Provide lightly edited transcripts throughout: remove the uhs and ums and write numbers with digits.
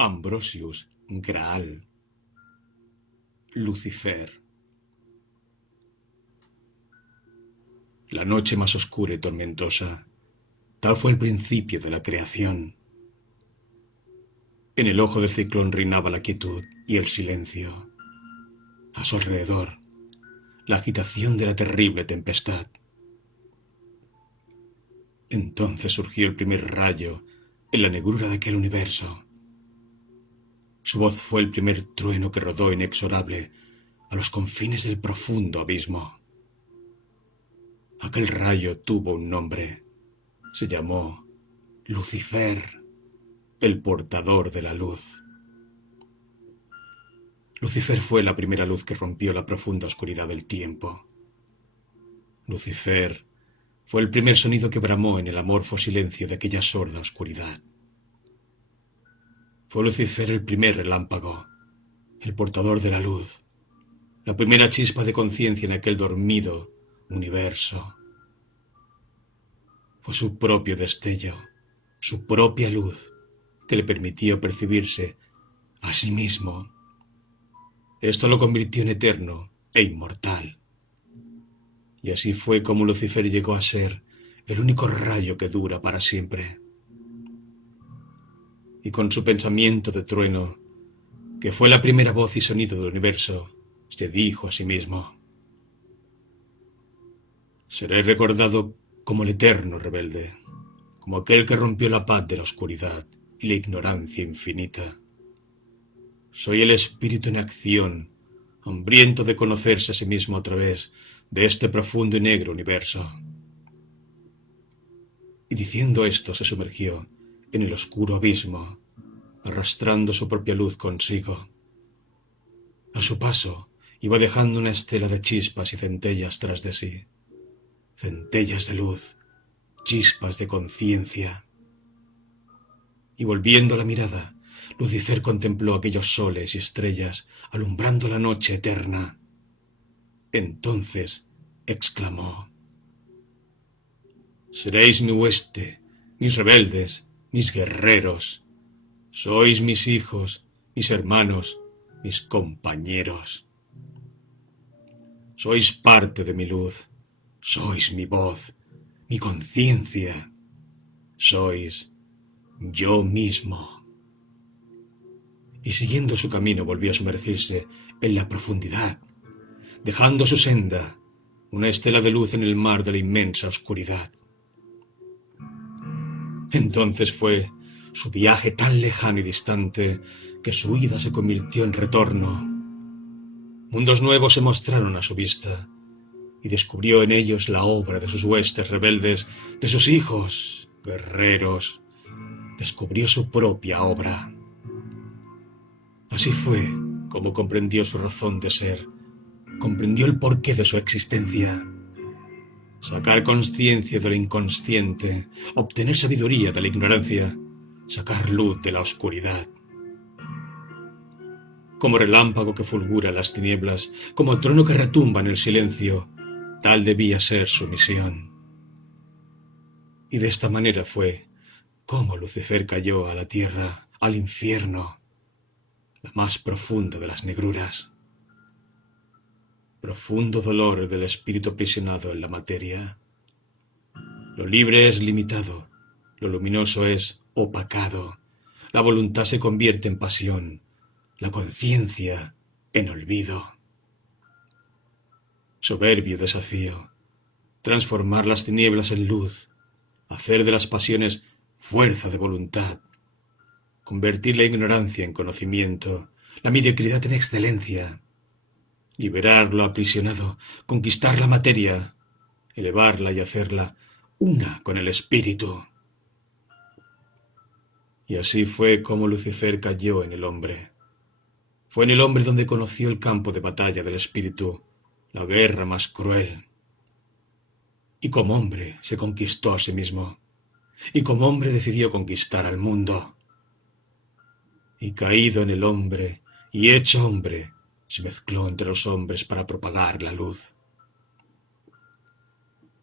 Ambrosius, Graal, Lucifer. La noche más oscura y tormentosa, tal fue el principio de la creación. En el ojo del ciclón reinaba la quietud y el silencio. A su alrededor, la agitación de la terrible tempestad. Entonces surgió el primer rayo en la negrura de aquel universo. Su voz fue el primer trueno que rodó inexorable a los confines del profundo abismo. Aquel rayo tuvo un nombre. Se llamó Lucifer, el portador de la luz. Lucifer fue la primera luz que rompió la profunda oscuridad del tiempo. Lucifer fue el primer sonido que bramó en el amorfo silencio de aquella sorda oscuridad. Fue Lucifer el primer relámpago, el portador de la luz, la primera chispa de conciencia en aquel dormido universo. Fue su propio destello, su propia luz, que le permitió percibirse a sí mismo. Esto lo convirtió en eterno e inmortal. Y así fue como Lucifer llegó a ser el único rayo que dura para siempre. Y con su pensamiento de trueno, que fue la primera voz y sonido del universo, se dijo a sí mismo: seré recordado como el eterno rebelde, como aquel que rompió la paz de la oscuridad y la ignorancia infinita. Soy el espíritu en acción, hambriento de conocerse a sí mismo a través de este profundo y negro universo. Y diciendo esto se sumergió en el oscuro abismo, arrastrando su propia luz consigo. A su paso iba dejando una estela de chispas y centellas tras de sí, centellas de luz, chispas de conciencia. Y volviendo la mirada, Lucifer contempló aquellos soles y estrellas alumbrando la noche eterna. Entonces exclamó: seréis mi hueste, mis rebeldes, mis guerreros. Sois mis hijos, mis hermanos, mis compañeros. Sois parte de mi luz, sois mi voz, mi conciencia. Sois yo mismo. Y siguiendo su camino volvió a sumergirse en la profundidad, dejando su senda, una estela de luz en el mar de la inmensa oscuridad. Entonces fue su viaje tan lejano y distante que su huida se convirtió en retorno. Mundos nuevos se mostraron a su vista y descubrió en ellos la obra de sus huestes rebeldes, de sus hijos guerreros. Descubrió su propia obra. Así fue como comprendió su razón de ser, comprendió el porqué de su existencia. Sacar conciencia de lo inconsciente, obtener sabiduría de la ignorancia, sacar luz de la oscuridad. Como relámpago que fulgura en las tinieblas, como trueno que retumba en el silencio, tal debía ser su misión. Y de esta manera fue como Lucifer cayó a la tierra, al infierno, la más profunda de las negruras. Profundo dolor del espíritu aprisionado en la materia. Lo libre es limitado, lo luminoso es opacado, la voluntad se convierte en pasión, la conciencia en olvido. Soberbio desafío, transformar las tinieblas en luz, hacer de las pasiones fuerza de voluntad, convertir la ignorancia en conocimiento, la mediocridad en excelencia, liberar lo aprisionado, conquistar la materia, elevarla y hacerla una con el espíritu. Y así fue como Lucifer cayó en el hombre. Fue en el hombre donde conoció el campo de batalla del espíritu, la guerra más cruel. Y como hombre se conquistó a sí mismo, y como hombre decidió conquistar al mundo. Y caído en el hombre, y hecho hombre, se mezcló entre los hombres para propagar la luz.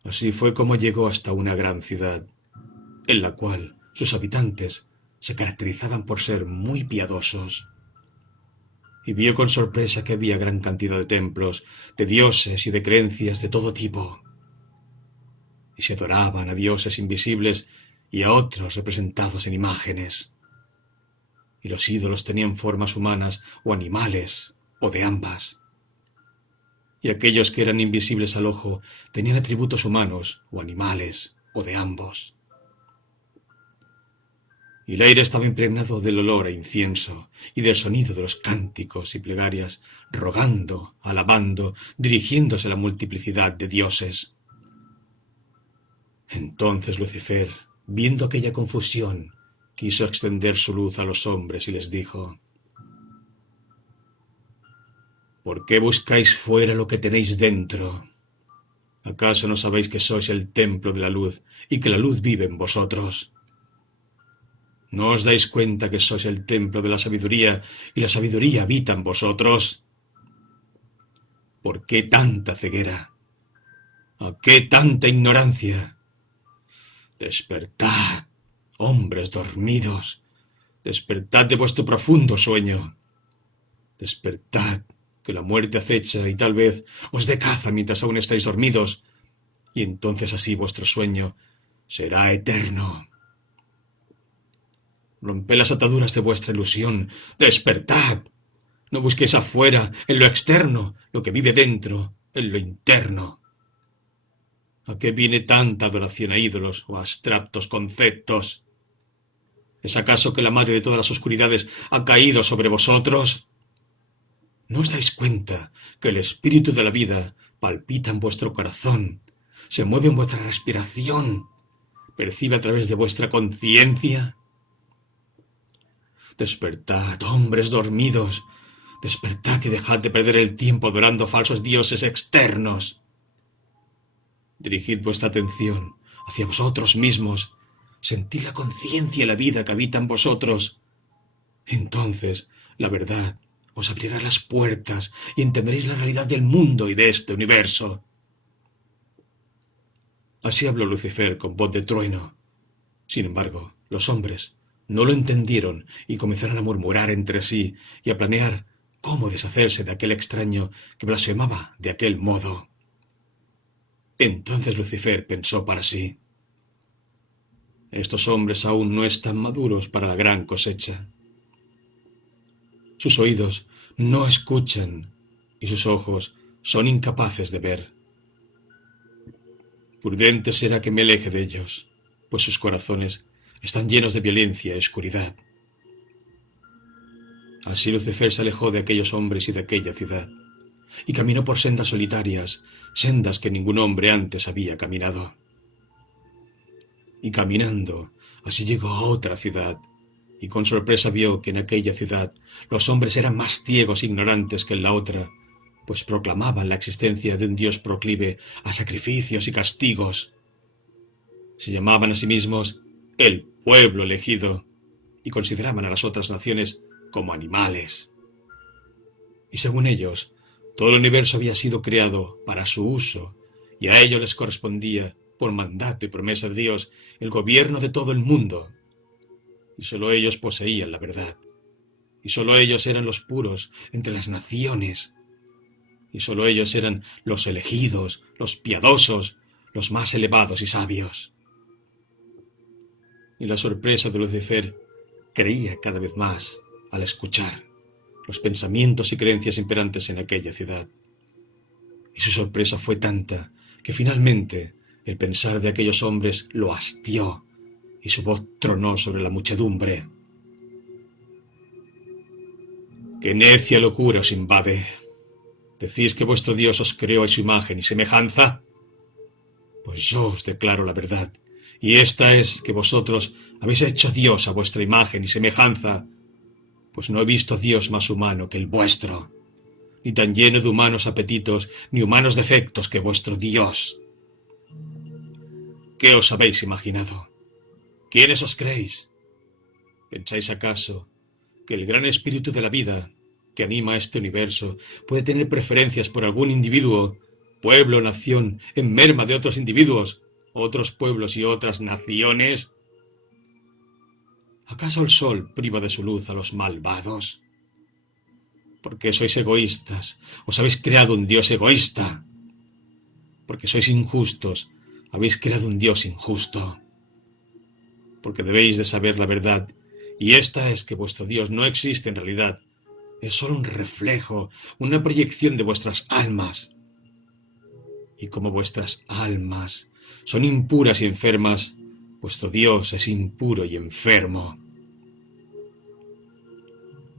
Así fue como llegó hasta una gran ciudad, en la cual sus habitantes se caracterizaban por ser muy piadosos. Y vio con sorpresa que había gran cantidad de templos, de dioses y de creencias de todo tipo. Y se adoraban a dioses invisibles y a otros representados en imágenes. Y los ídolos tenían formas humanas o animales, o de ambas. Y aquellos que eran invisibles al ojo tenían atributos humanos o animales, o de ambos. Y el aire estaba impregnado del olor a incienso y del sonido de los cánticos y plegarias, rogando, alabando, dirigiéndose a la multiplicidad de dioses. Entonces Lucifer, viendo aquella confusión, quiso extender su luz a los hombres y les dijo: ¿por qué buscáis fuera lo que tenéis dentro? ¿Acaso no sabéis que sois el templo de la luz y que la luz vive en vosotros? ¿No os dais cuenta que sois el templo de la sabiduría y la sabiduría habita en vosotros? ¿Por qué tanta ceguera? ¿A qué tanta ignorancia? Despertad, hombres dormidos, despertad de vuestro profundo sueño. Despertad, que la muerte acecha y tal vez os dé caza mientras aún estáis dormidos, y entonces así vuestro sueño será eterno. Romped las ataduras de vuestra ilusión, despertad. No busquéis afuera, en lo externo, lo que vive dentro, en lo interno. ¿A qué viene tanta adoración a ídolos o a abstractos conceptos? ¿Es acaso que la madre de todas las oscuridades ha caído sobre vosotros? ¿No os dais cuenta que el espíritu de la vida palpita en vuestro corazón, se mueve en vuestra respiración, percibe a través de vuestra conciencia? Despertad, hombres dormidos, despertad y dejad de perder el tiempo adorando falsos dioses externos. Dirigid vuestra atención hacia vosotros mismos, sentid la conciencia y la vida que habita en vosotros. Entonces, la verdad os abrirá las puertas y entenderéis la realidad del mundo y de este universo. Así habló Lucifer con voz de trueno. Sin embargo, los hombres no lo entendieron y comenzaron a murmurar entre sí y a planear cómo deshacerse de aquel extraño que blasfemaba de aquel modo. Entonces Lucifer pensó para sí: estos hombres aún no están maduros para la gran cosecha. Sus oídos no escuchan y sus ojos son incapaces de ver. Prudente será que me aleje de ellos, pues sus corazones están llenos de violencia y oscuridad. Así Lucifer se alejó de aquellos hombres y de aquella ciudad, y caminó por sendas solitarias, sendas que ningún hombre antes había caminado. Y caminando, así llegó a otra ciudad, y con sorpresa vio que en aquella ciudad los hombres eran más ciegos e ignorantes que en la otra, pues proclamaban la existencia de un Dios proclive a sacrificios y castigos. Se llamaban a sí mismos el pueblo elegido, y consideraban a las otras naciones como animales. Y según ellos, todo el universo había sido creado para su uso, y a ellos les correspondía, por mandato y promesa de Dios, el gobierno de todo el mundo. Y sólo ellos poseían la verdad, y sólo ellos eran los puros entre las naciones, y sólo ellos eran los elegidos, los piadosos, los más elevados y sabios. Y la sorpresa de Lucifer creía cada vez más al escuchar los pensamientos y creencias imperantes en aquella ciudad. Y su sorpresa fue tanta que finalmente el pensar de aquellos hombres lo hastió y su voz tronó sobre la muchedumbre. ¡Qué necia locura os invade! ¿Decís que vuestro Dios os creó a su imagen y semejanza? Pues yo os declaro la verdad, y esta es que vosotros habéis hecho Dios a vuestra imagen y semejanza, pues no he visto Dios más humano que el vuestro, ni tan lleno de humanos apetitos ni humanos defectos que vuestro Dios. ¿Qué os habéis imaginado? ¿Quiénes os creéis? ¿Pensáis acaso que el gran espíritu de la vida que anima este universo puede tener preferencias por algún individuo, pueblo o nación en merma de otros individuos, otros pueblos y otras naciones? ¿Acaso el sol priva de su luz a los malvados? Porque sois egoístas, os habéis creado un Dios egoísta. Porque sois injustos, habéis creado un Dios injusto. Porque debéis de saber la verdad, y esta es que vuestro Dios no existe en realidad, es solo un reflejo, una proyección de vuestras almas. Y como vuestras almas son impuras y enfermas, vuestro Dios es impuro y enfermo.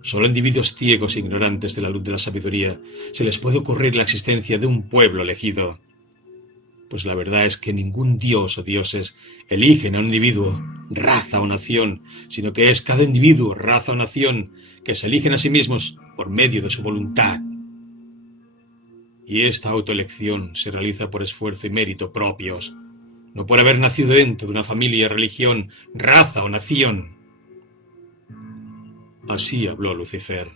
Solo a individuos ciegos e ignorantes de la luz de la sabiduría se les puede ocurrir la existencia de un pueblo elegido. Pues la verdad es que ningún dios o dioses eligen a un individuo, raza o nación, sino que es cada individuo, raza o nación que se eligen a sí mismos por medio de su voluntad. Y esta autoelección se realiza por esfuerzo y mérito propios, no por haber nacido dentro de una familia, religión, raza o nación. Así habló Lucifer,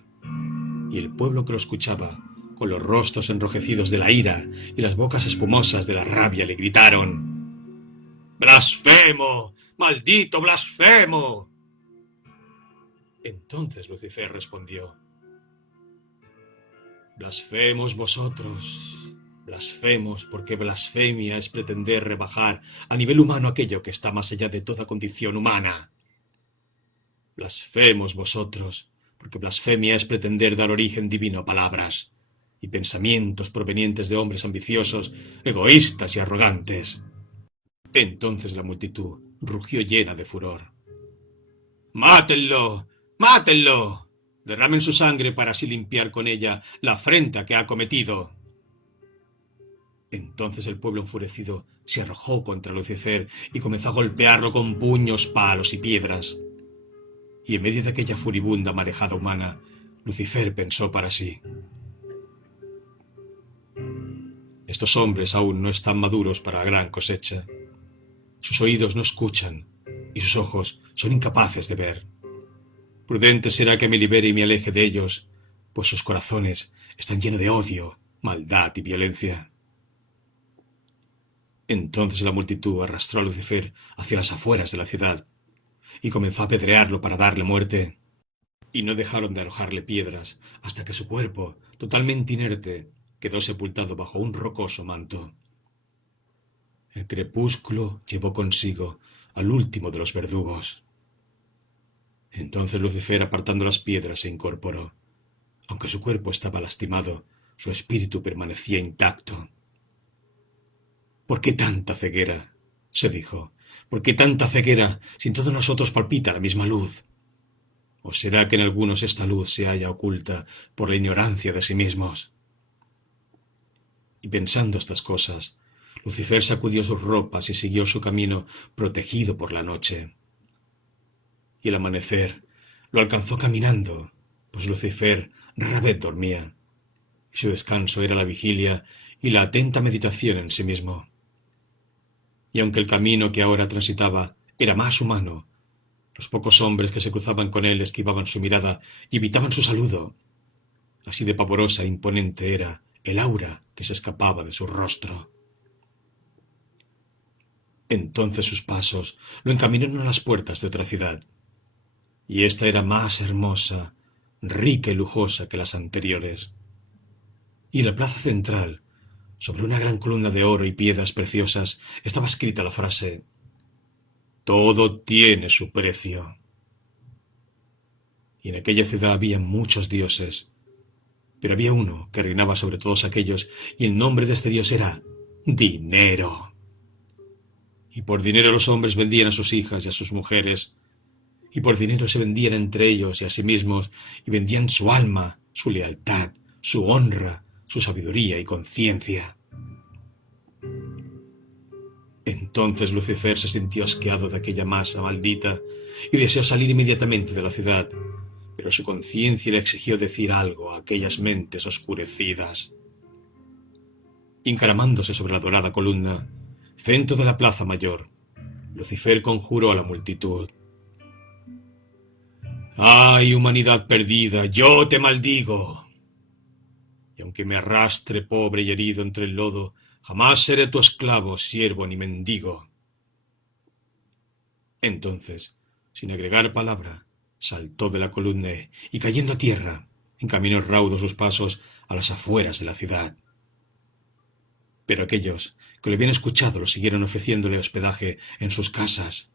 y el pueblo que lo escuchaba, con los rostros enrojecidos de la ira y las bocas espumosas de la rabia, le gritaron: ¡Blasfemo! ¡Maldito blasfemo! Entonces Lucifer respondió: Blasfemos vosotros, blasfemos, porque blasfemia es pretender rebajar a nivel humano aquello que está más allá de toda condición humana. Blasfemos vosotros, porque blasfemia es pretender dar origen divino a palabras y pensamientos provenientes de hombres ambiciosos, egoístas y arrogantes. Entonces la multitud rugió llena de furor. ¡Mátenlo! ¡Mátenlo! Derramen su sangre para así limpiar con ella la afrenta que ha cometido. Entonces el pueblo enfurecido se arrojó contra Lucifer y comenzó a golpearlo con puños, palos y piedras. Y en medio de aquella furibunda marejada humana, Lucifer pensó para sí: estos hombres aún no están maduros para la gran cosecha. Sus oídos no escuchan y sus ojos son incapaces de ver. Prudente será que me libere y me aleje de ellos, pues sus corazones están llenos de odio, maldad y violencia. Entonces la multitud arrastró a Lucifer hacia las afueras de la ciudad y comenzó a apedrearlo para darle muerte. Y no dejaron de arrojarle piedras hasta que su cuerpo, totalmente inerte, quedó sepultado bajo un rocoso manto. El crepúsculo llevó consigo al último de los verdugos. Entonces Lucifer, apartando las piedras, se incorporó. Aunque su cuerpo estaba lastimado, su espíritu permanecía intacto. ¿Por qué tanta ceguera?, se dijo. ¿Por qué tanta ceguera si en todos nosotros palpita la misma luz? ¿O será que en algunos esta luz se halla oculta por la ignorancia de sí mismos? Y pensando estas cosas, Lucifer sacudió sus ropas y siguió su camino protegido por la noche. Y el amanecer lo alcanzó caminando, pues Lucifer rara vez dormía, y su descanso era la vigilia y la atenta meditación en sí mismo. Y aunque el camino que ahora transitaba era más humano, los pocos hombres que se cruzaban con él esquivaban su mirada y evitaban su saludo. Así de pavorosa e imponente era el aura que se escapaba de su rostro. Entonces sus pasos lo encaminaron a las puertas de otra ciudad, y ésta era más hermosa, rica y lujosa que las anteriores. Y en la plaza central, sobre una gran columna de oro y piedras preciosas, estaba escrita la frase: todo tiene su precio. Y en aquella ciudad había muchos dioses, pero había uno que reinaba sobre todos aquellos, y el nombre de este dios era Dinero. Y por dinero los hombres vendían a sus hijas y a sus mujeres, y por dinero se vendían entre ellos y a sí mismos, y vendían su alma, su lealtad, su honra, su sabiduría y conciencia. Entonces Lucifer se sintió asqueado de aquella masa maldita y deseó salir inmediatamente de la ciudad, pero su conciencia le exigió decir algo a aquellas mentes oscurecidas. Encaramándose sobre la dorada columna, centro de la plaza mayor, Lucifer conjuró a la multitud: ¡ay, humanidad perdida, yo te maldigo! Y aunque me arrastre pobre y herido entre el lodo, jamás seré tu esclavo, siervo ni mendigo. Entonces sin agregar palabra, saltó de la columna y cayendo a tierra, encaminó raudos sus pasos a las afueras de la ciudad. Pero aquellos que lo habían escuchado lo siguieron ofreciéndole hospedaje en sus casas,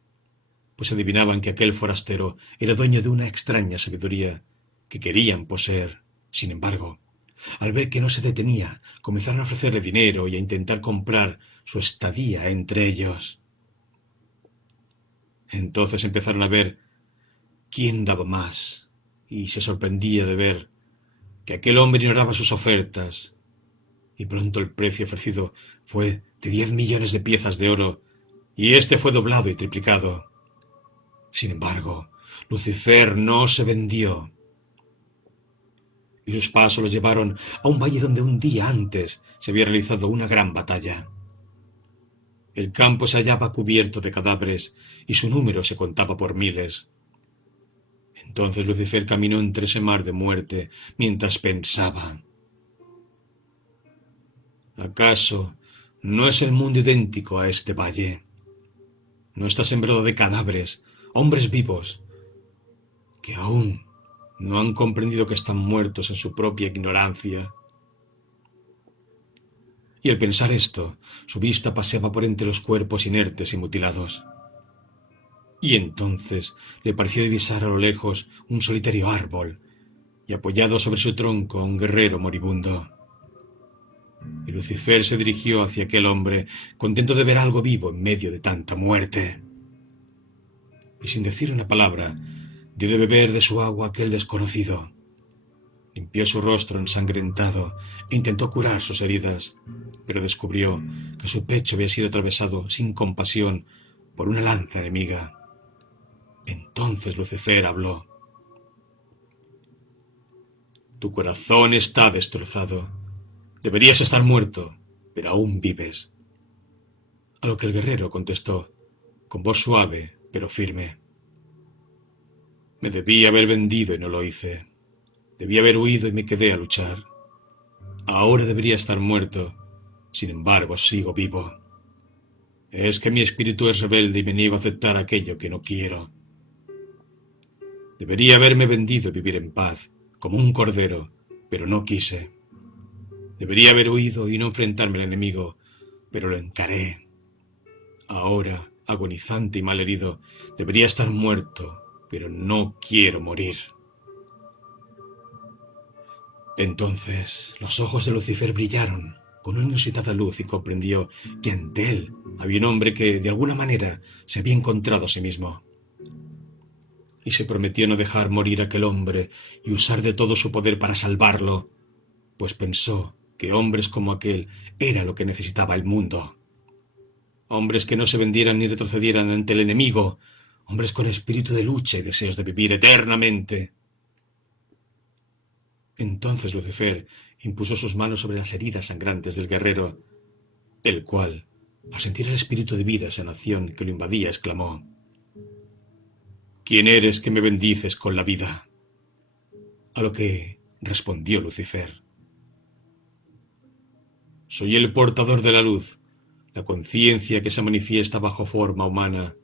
pues adivinaban que aquel forastero era dueño de una extraña sabiduría que querían poseer. Sin embargo, al ver que no se detenía, comenzaron a ofrecerle dinero y a intentar comprar su estadía entre ellos. Entonces empezaron a ver quién daba más, y se sorprendía de ver que aquel hombre ignoraba sus ofertas, y pronto el precio ofrecido fue de 10 millones de piezas de oro, y éste fue doblado y triplicado. Sin embargo, Lucifer no se vendió, y sus pasos los llevaron a un valle donde un día antes se había realizado una gran batalla. El campo se hallaba cubierto de cadáveres y su número se contaba por miles. Entonces Lucifer caminó entre ese mar de muerte mientras pensaba: ¿acaso no es el mundo idéntico a este valle? ¿No está sembrado de cadáveres, hombres vivos, que aún no han comprendido que están muertos en su propia ignorancia? Y al pensar esto, su vista paseaba por entre los cuerpos inertes y mutilados. Y entonces le pareció divisar a lo lejos un solitario árbol, y apoyado sobre su tronco a un guerrero moribundo. Y Lucifer se dirigió hacia aquel hombre, contento de ver algo vivo en medio de tanta muerte. Y sin decir una palabra, dio de beber de su agua a aquel desconocido. Limpió su rostro ensangrentado e intentó curar sus heridas, pero descubrió que su pecho había sido atravesado sin compasión por una lanza enemiga. Entonces Lucifer habló: tu corazón está destrozado. Deberías estar muerto, pero aún vives. A lo que el guerrero contestó, con voz suave pero firme: me debí haber vendido y no lo hice. Debí haber huido y me quedé a luchar. Ahora debería estar muerto, sin embargo sigo vivo. Es que mi espíritu es rebelde y me niego a aceptar aquello que no quiero. Debería haberme vendido y vivir en paz, como un cordero, pero no quise. Debería haber huido y no enfrentarme al enemigo, pero lo encaré. Ahora, agonizante y malherido, debería estar muerto, pero no quiero morir. Entonces los ojos de Lucifer brillaron con una inusitada luz y comprendió que ante él había un hombre que, de alguna manera, se había encontrado a sí mismo. Y se prometió no dejar morir a aquel hombre y usar de todo su poder para salvarlo, pues pensó que hombres como aquel era lo que necesitaba el mundo. Hombres que no se vendieran ni retrocedieran ante el enemigo, hombres con espíritu de lucha y deseos de vivir eternamente. Entonces Lucifer impuso sus manos sobre las heridas sangrantes del guerrero, el cual, al sentir el espíritu de vida y sanación que lo invadía, exclamó: ¿quién eres que me bendices con la vida? A lo que respondió Lucifer: soy el portador de la luz, la conciencia que se manifiesta bajo forma humana.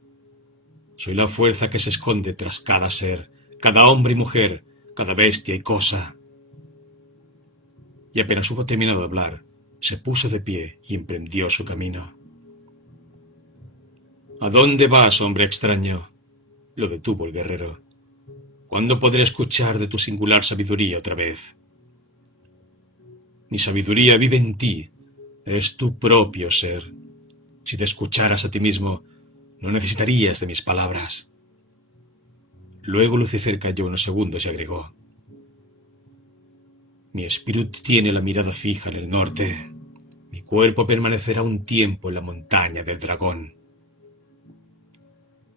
Soy la fuerza que se esconde tras cada ser, cada hombre y mujer, cada bestia y cosa. Y apenas hubo terminado de hablar, se puso de pie y emprendió su camino. ¿A dónde vas, hombre extraño? Lo detuvo el guerrero. ¿Cuándo podré escuchar de tu singular sabiduría otra vez? Mi sabiduría vive en ti, es tu propio ser. Si te escucharas a ti mismo, no necesitarías de mis palabras. Luego Lucifer calló unos segundos y agregó: mi espíritu tiene la mirada fija en el norte. Mi cuerpo permanecerá un tiempo en la montaña del dragón.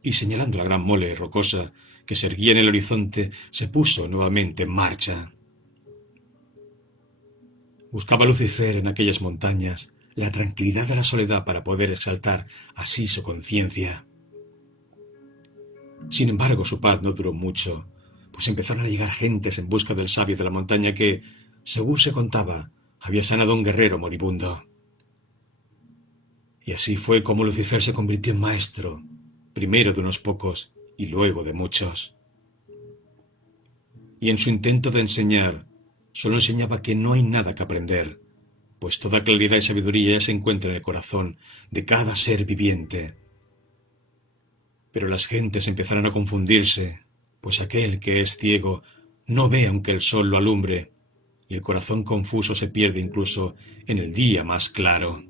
Y señalando la gran mole rocosa que se erguía en el horizonte, se puso nuevamente en marcha. Buscaba Lucifer en aquellas montañas la tranquilidad de la soledad para poder exaltar así su conciencia. Sin embargo, su paz no duró mucho, pues empezaron a llegar gentes en busca del sabio de la montaña que, según se contaba, había sanado a un guerrero moribundo. Y así fue como Lucifer se convirtió en maestro, primero de unos pocos y luego de muchos. Y en su intento de enseñar, solo enseñaba que no hay nada que aprender, pues toda claridad y sabiduría ya se encuentra en el corazón de cada ser viviente. Pero las gentes empezaron a confundirse, pues aquel que es ciego no ve aunque el sol lo alumbre, y el corazón confuso se pierde incluso en el día más claro.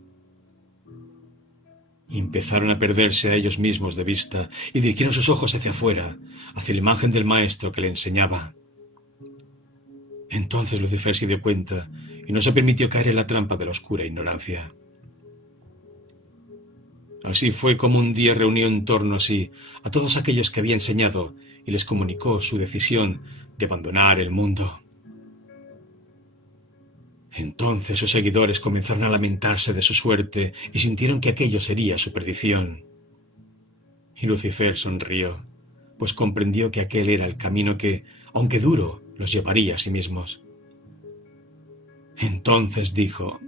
Y empezaron a perderse a ellos mismos de vista y dirigieron sus ojos hacia afuera, hacia la imagen del maestro que le enseñaba. Entonces Lucifer se dio cuenta y no se permitió caer en la trampa de la oscura ignorancia. Así fue como un día reunió en torno a sí a todos aquellos que había enseñado y les comunicó su decisión de abandonar el mundo. Entonces sus seguidores comenzaron a lamentarse de su suerte y sintieron que aquello sería su perdición. Y Lucifer sonrió, pues comprendió que aquel era el camino que, aunque duro, los llevaría a sí mismos. Entonces dijo: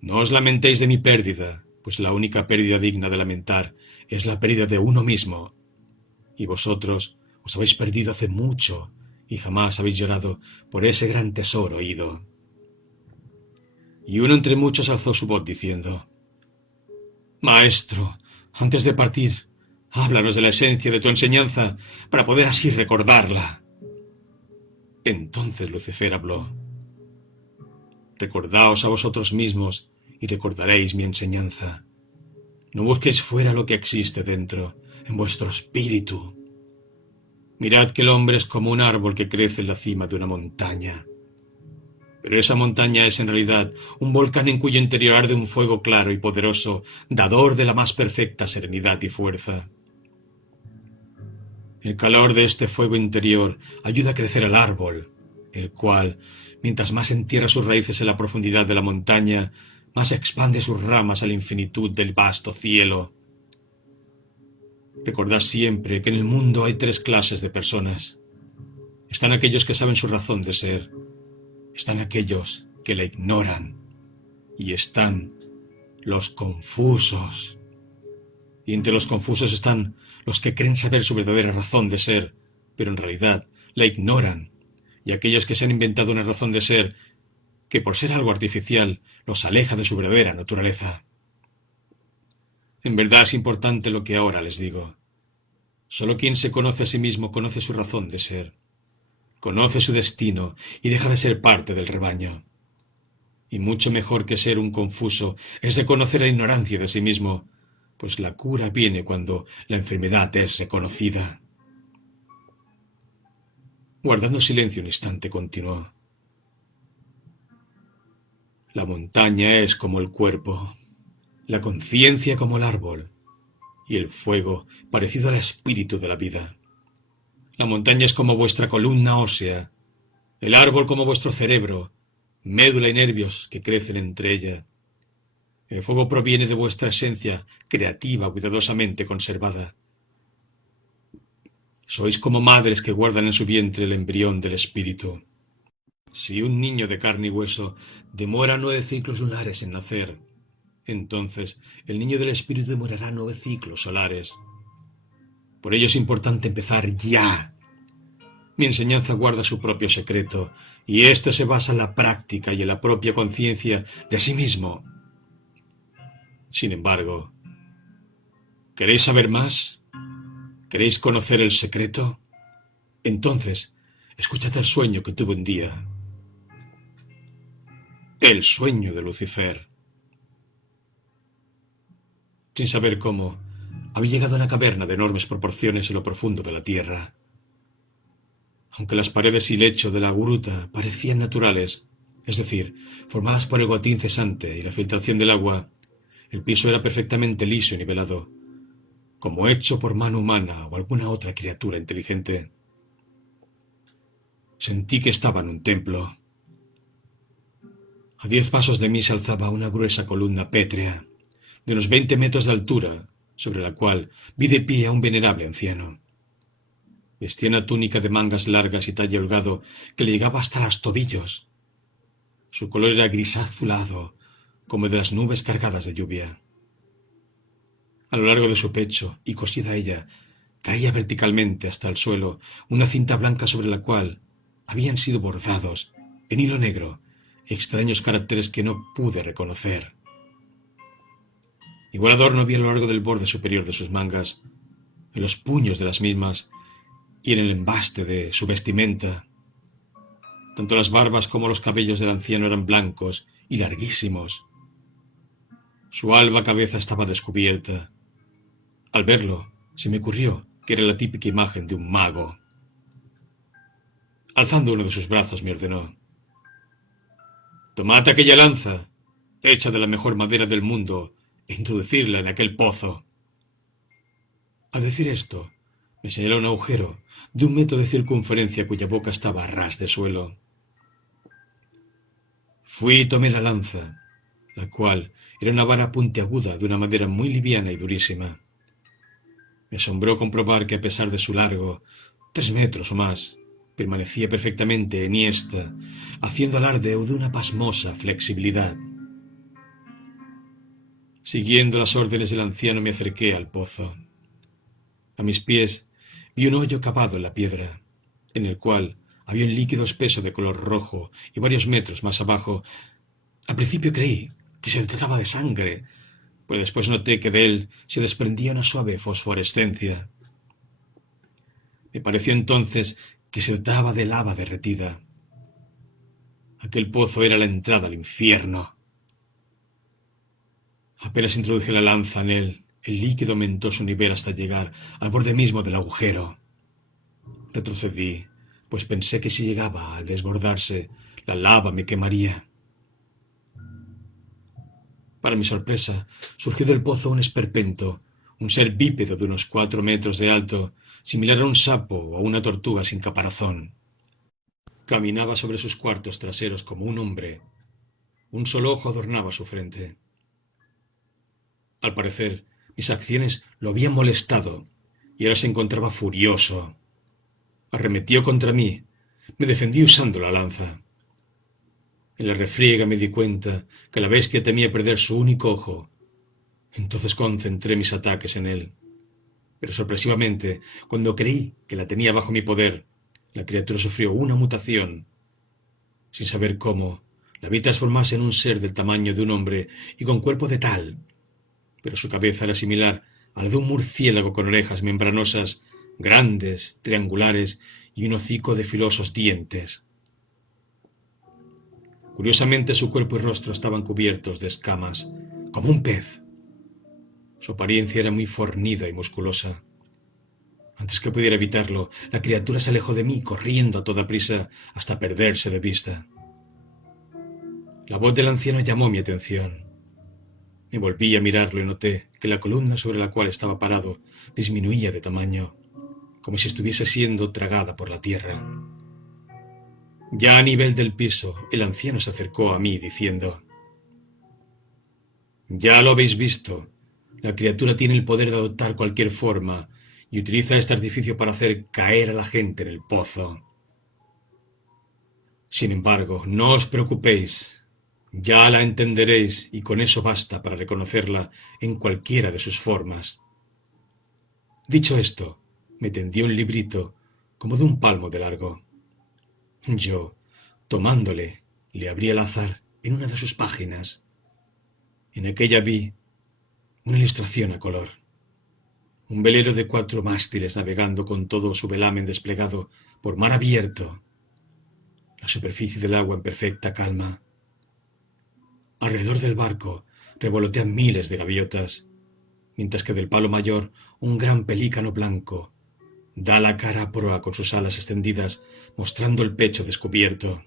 «No os lamentéis de mi pérdida, pues la única pérdida digna de lamentar es la pérdida de uno mismo. Y vosotros os habéis perdido hace mucho y jamás habéis llorado por ese gran tesoro ido». Y uno entre muchos alzó su voz diciendo: «Maestro, antes de partir, háblanos de la esencia de tu enseñanza para poder así recordarla». Entonces Lucifer habló: «Recordaos a vosotros mismos y recordaréis mi enseñanza. No busquéis fuera lo que existe dentro, en vuestro espíritu. Mirad que el hombre es como un árbol que crece en la cima de una montaña. Pero esa montaña es en realidad un volcán en cuyo interior arde un fuego claro y poderoso, dador de la más perfecta serenidad y fuerza. El calor de este fuego interior ayuda a crecer al árbol, el cual, mientras más entierra sus raíces en la profundidad de la montaña, más expande sus ramas a la infinitud del vasto cielo. Recordad siempre que en el mundo hay tres clases de personas. Están aquellos que saben su razón de ser, están aquellos que la ignoran y están los confusos. Y entre los confusos están los que creen saber su verdadera razón de ser, pero en realidad la ignoran, y aquellos que se han inventado una razón de ser que por ser algo artificial los aleja de su verdadera naturaleza. En verdad es importante lo que ahora les digo. Solo quien se conoce a sí mismo conoce su razón de ser, conoce su destino y deja de ser parte del rebaño. Y mucho mejor que ser un confuso es reconocer la ignorancia de sí mismo, pues la cura viene cuando la enfermedad es reconocida. Guardando silencio un instante, continuó: La montaña es como el cuerpo, la conciencia como el árbol, y el fuego parecido al espíritu de la vida. La montaña es como vuestra columna ósea, el árbol como vuestro cerebro, médula y nervios que crecen entre ella. El fuego proviene de vuestra esencia creativa cuidadosamente conservada. Sois como madres que guardan en su vientre el embrión del espíritu. Si un niño de carne y hueso demora 9 ciclos lunares en nacer, entonces el niño del espíritu demorará 9 ciclos solares. Por ello es importante empezar ya. Mi enseñanza guarda su propio secreto, y éste se basa en la práctica y en la propia conciencia de sí mismo. Sin embargo, ¿queréis saber más? ¿Queréis conocer el secreto? Entonces, escuchad el sueño que tuve un día. El sueño de Lucifer. Sin saber cómo, había llegado a una caverna de enormes proporciones en lo profundo de la tierra. Aunque las paredes y lecho de la gruta parecían naturales, es decir, formadas por el goteo incesante y la filtración del agua, el piso era perfectamente liso y nivelado, como hecho por mano humana o alguna otra criatura inteligente. Sentí que estaba en un templo. A 10 pasos de mí se alzaba una gruesa columna pétrea, de unos 20 metros de altura, sobre la cual vi de pie a un venerable anciano. Vestía una túnica de mangas largas y talle holgado que le llegaba hasta los tobillos. Su color era gris azulado, como de las nubes cargadas de lluvia. A lo largo de su pecho, y cosida a ella, caía verticalmente hasta el suelo una cinta blanca sobre la cual habían sido bordados, en hilo negro, extraños caracteres que no pude reconocer. Igual adorno vi a lo largo del borde superior de sus mangas, en los puños de las mismas y en el embaste de su vestimenta. Tanto las barbas como los cabellos del anciano eran blancos y larguísimos. Su alba cabeza estaba descubierta. Al verlo, se me ocurrió que era la típica imagen de un mago. Alzando uno de sus brazos, me ordenó: «Tomad aquella lanza, hecha de la mejor madera del mundo, e introducirla en aquel pozo». Al decir esto, me señaló un agujero de 1 metro de circunferencia cuya boca estaba a ras de suelo. Fui y tomé la lanza, la cual era una vara puntiaguda de una madera muy liviana y durísima. Me asombró comprobar que a pesar de su largo, 3 metros o más, permanecía perfectamente enhiesta, haciendo alarde de una pasmosa flexibilidad. Siguiendo las órdenes del anciano me acerqué al pozo. A mis pies vi un hoyo cavado en la piedra, en el cual había un líquido espeso de color rojo y varios metros más abajo. Al principio creí que se trataba de sangre, pero después noté que de él se desprendía una suave fosforescencia. Me pareció entonces que se trataba de lava derretida. Aquel pozo era la entrada al infierno. Apenas introduje la lanza en él, el líquido aumentó su nivel hasta llegar al borde mismo del agujero. Retrocedí, pues pensé que si llegaba al desbordarse, la lava me quemaría. Para mi sorpresa, surgió del pozo un esperpento, un ser bípedo de unos 4 metros de alto, similar a un sapo o a una tortuga sin caparazón. Caminaba sobre sus cuartos traseros como un hombre. Un solo ojo adornaba su frente. Al parecer, mis acciones lo habían molestado, y ahora se encontraba furioso. Arremetió contra mí. Me defendí usando la lanza. En la refriega me di cuenta que la bestia temía perder su único ojo. Entonces concentré mis ataques en él. Pero sorpresivamente, cuando creí que la tenía bajo mi poder, la criatura sufrió una mutación. Sin saber cómo, la vi transformarse en un ser del tamaño de un hombre y con cuerpo de tal, pero su cabeza era similar a la de un murciélago con orejas membranosas, grandes, triangulares y un hocico de filosos dientes. Curiosamente, su cuerpo y rostro estaban cubiertos de escamas, como un pez. Su apariencia era muy fornida y musculosa. Antes que pudiera evitarlo, la criatura se alejó de mí, corriendo a toda prisa hasta perderse de vista. La voz del anciano llamó mi atención. Me volví a mirarlo y noté que la columna sobre la cual estaba parado disminuía de tamaño, como si estuviese siendo tragada por la tierra. Ya a nivel del piso, el anciano se acercó a mí diciendo: «Ya lo habéis visto. La criatura tiene el poder de adoptar cualquier forma y utiliza este artificio para hacer caer a la gente en el pozo. Sin embargo, no os preocupéis. Ya la entenderéis y con eso basta para reconocerla en cualquiera de sus formas». Dicho esto, me tendió un librito como de 1 palmo de largo. Yo, tomándole, le abrí al azar en una de sus páginas. En aquella vi una ilustración a color. Un velero de 4 mástiles navegando con todo su velamen desplegado por mar abierto. La superficie del agua en perfecta calma. Alrededor del barco revolotean miles de gaviotas, mientras que del palo mayor un gran pelícano blanco da la cara a proa con sus alas extendidas, mostrando el pecho descubierto.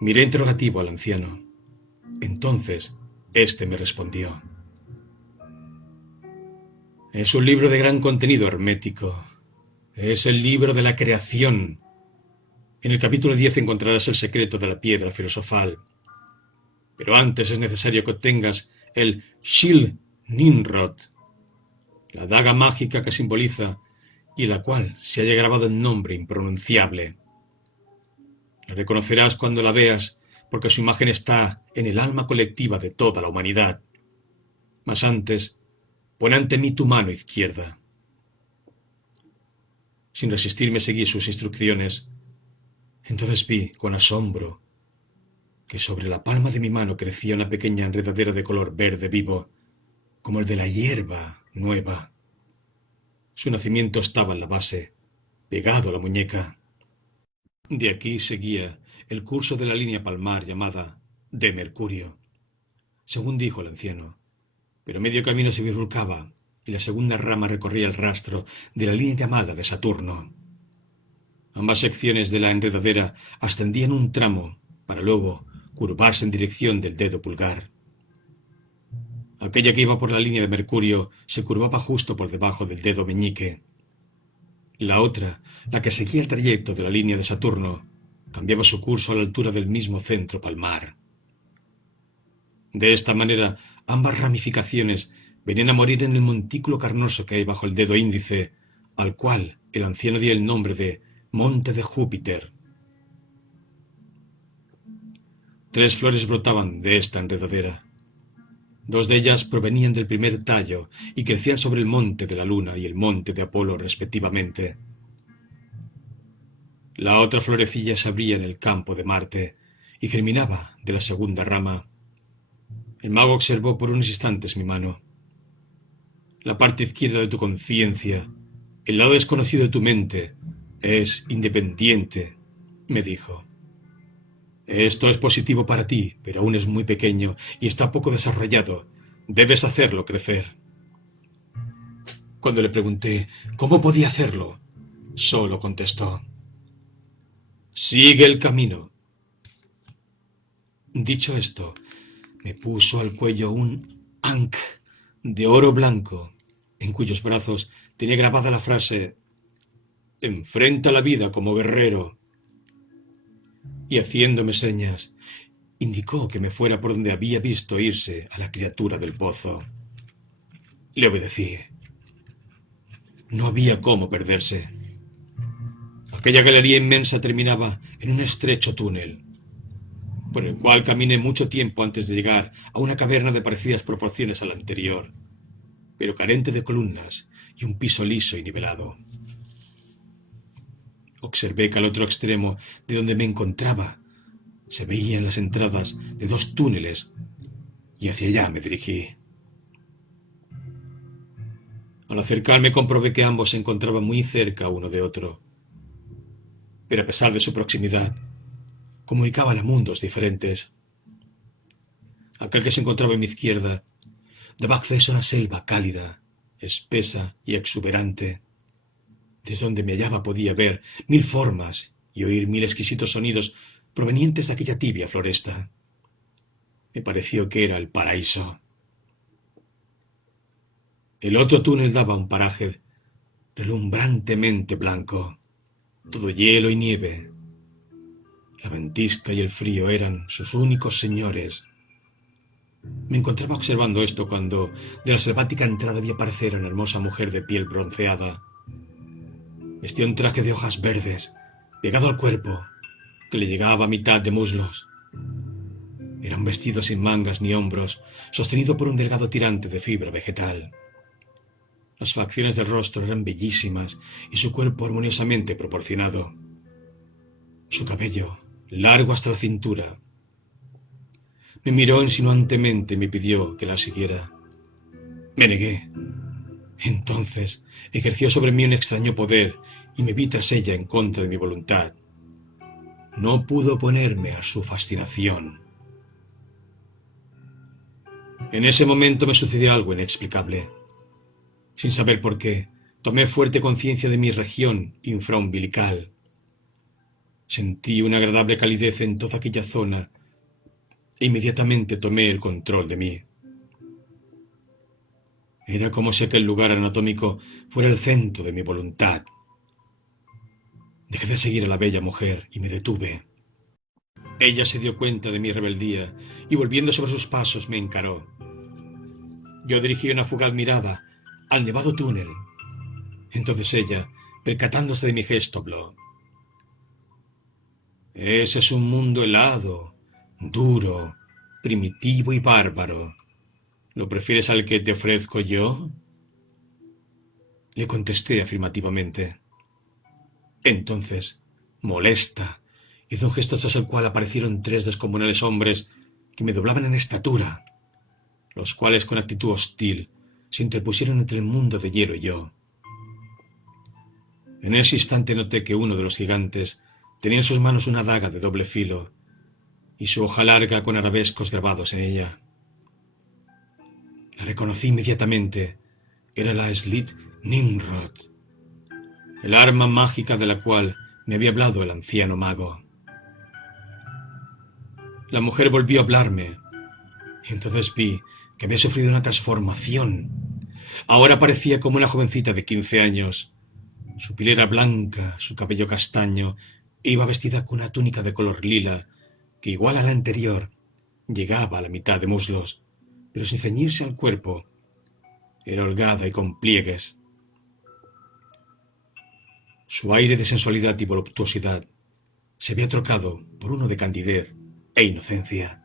Miré interrogativo al anciano. Entonces, éste me respondió: «Es un libro de gran contenido hermético. Es el libro de la creación. En el capítulo 10 encontrarás el secreto de la piedra filosofal. Pero antes es necesario que obtengas el Shil Nimrod, la daga mágica que simboliza y en la cual se haya grabado el nombre impronunciable. La reconocerás cuando la veas, porque su imagen está en el alma colectiva de toda la humanidad. Mas antes, Pon ante mí tu mano izquierda. Sin resistirme seguí sus instrucciones. Entonces vi, con asombro, que sobre la palma de mi mano crecía una pequeña enredadera de color verde vivo, como el de la hierba nueva. Su nacimiento estaba en la base, pegado a la muñeca. De aquí seguía el curso de la línea palmar llamada de Mercurio, según dijo el anciano, pero medio camino se bifurcaba y la segunda rama recorría el rastro de la línea llamada de Saturno. Ambas secciones de la enredadera ascendían un tramo para luego curvarse en dirección del dedo pulgar. Aquella que iba por la línea de Mercurio se curvaba justo por debajo del dedo meñique. La otra, la que seguía el trayecto de la línea de Saturno, cambiaba su curso a la altura del mismo centro palmar. De esta manera, ambas ramificaciones venían a morir en el montículo carnoso que hay bajo el dedo índice, al cual el anciano dio el nombre de Monte de Júpiter. 3 flores brotaban de esta enredadera. 2 de ellas provenían del primer tallo y crecían sobre el monte de la Luna y el monte de Apolo respectivamente. La otra florecilla se abría en el campo de Marte y germinaba de la segunda rama. El mago observó por unos instantes mi mano. La parte izquierda de tu conciencia, el lado desconocido de tu mente, es independiente, me dijo. Esto es positivo para ti, pero aún es muy pequeño y está poco desarrollado. Debes hacerlo crecer. Cuando le pregunté cómo podía hacerlo, solo contestó: sigue el camino. Dicho esto, me puso al cuello un ankh de oro blanco, en cuyos brazos tenía grabada la frase: enfrenta la vida como guerrero. Y haciéndome señas, indicó que me fuera por donde había visto irse a la criatura del pozo. Le obedecí. No había cómo perderse. Aquella galería inmensa terminaba en un estrecho túnel, por el cual caminé mucho tiempo antes de llegar a una caverna de parecidas proporciones a la anterior, pero carente de columnas y un piso liso y nivelado. Observé que al otro extremo de donde me encontraba se veían las entradas de 2 túneles y hacia allá me dirigí. Al acercarme comprobé que ambos se encontraban muy cerca uno de otro, pero a pesar de su proximidad, comunicaban a mundos diferentes. Aquel que se encontraba a mi izquierda daba acceso a una selva cálida, espesa y exuberante. Desde donde me hallaba podía ver 1000 formas y oír 1000 exquisitos sonidos provenientes de aquella tibia floresta. Me pareció que era el paraíso. El otro túnel daba a un paraje relumbrantemente blanco, todo hielo y nieve. La ventisca y el frío eran sus únicos señores. Me encontraba observando esto cuando de la selvática entrada vi aparecer a una hermosa mujer de piel bronceada. Vestía un traje de hojas verdes, pegado al cuerpo, que le llegaba a mitad de muslos. Era un vestido sin mangas ni hombros, sostenido por un delgado tirante de fibra vegetal. Las facciones del rostro eran bellísimas y su cuerpo armoniosamente proporcionado. Su cabello, largo hasta la cintura. Me miró insinuantemente y me pidió que la siguiera. Me negué. Entonces ejerció sobre mí un extraño poder y me vi tras ella en contra de mi voluntad. No pude oponerme a su fascinación. En ese momento me sucedió algo inexplicable. Sin saber por qué, tomé fuerte conciencia de mi región infraumbilical. Sentí una agradable calidez en toda aquella zona e inmediatamente tomé el control de mí. Era como si aquel lugar anatómico fuera el centro de mi voluntad. Dejé de seguir a la bella mujer y me detuve. Ella se dio cuenta de mi rebeldía y volviendo sobre sus pasos me encaró. Yo dirigí una fugaz mirada al nevado túnel. Entonces ella, percatándose de mi gesto, habló. Ese es un mundo helado, duro, primitivo y bárbaro. ¿Lo prefieres al que te ofrezco yo? Le contesté afirmativamente. Entonces, molesta, hizo un gesto tras el cual aparecieron 3 descomunales hombres que me doblaban en estatura, los cuales con actitud hostil se interpusieron entre el mundo de hielo y yo. En ese instante noté que uno de los gigantes tenía en sus manos una daga de doble filo y su hoja larga con arabescos grabados en ella. La reconocí inmediatamente. Era la Slit Nimrod, el arma mágica de la cual me había hablado el anciano mago. La mujer volvió a hablarme, y entonces vi que había sufrido una transformación. Ahora parecía como una jovencita de 15 años. Su piel era blanca, su cabello castaño, e iba vestida con una túnica de color lila, que igual a la anterior, llegaba a la mitad de muslos, pero sin ceñirse al cuerpo. Era holgada y con pliegues. Su aire de sensualidad y voluptuosidad se había trocado por uno de candidez e inocencia.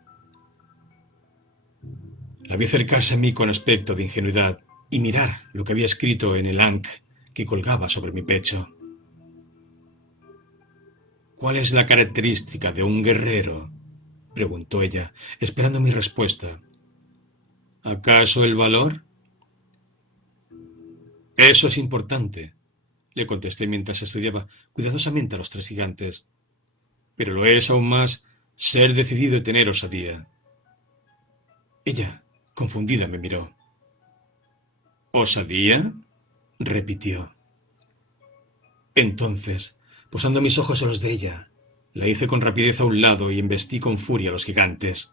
La vi acercarse a mí con aspecto de ingenuidad y mirar lo que había escrito en el ankh que colgaba sobre mi pecho. ¿Cuál es la característica de un guerrero?, preguntó ella, esperando mi respuesta. ¿Acaso el valor? Eso es importante, le contesté mientras estudiaba cuidadosamente a los 3 gigantes. Pero lo es aún más ser decidido y tener osadía. Ella, confundida, me miró. ¿Osadía?, repitió. Entonces, posando mis ojos a los de ella, la hice con rapidez a un lado y embestí con furia a los gigantes.